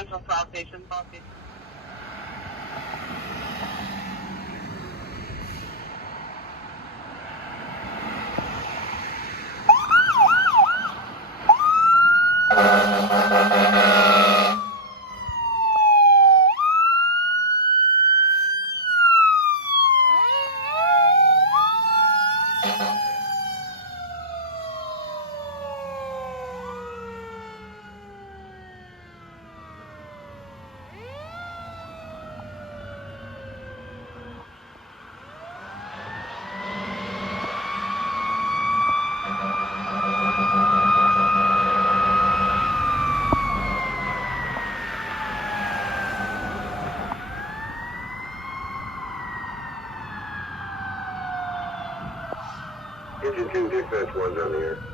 Central South Station. South Station. Engine 2, dispatch 1's on the air.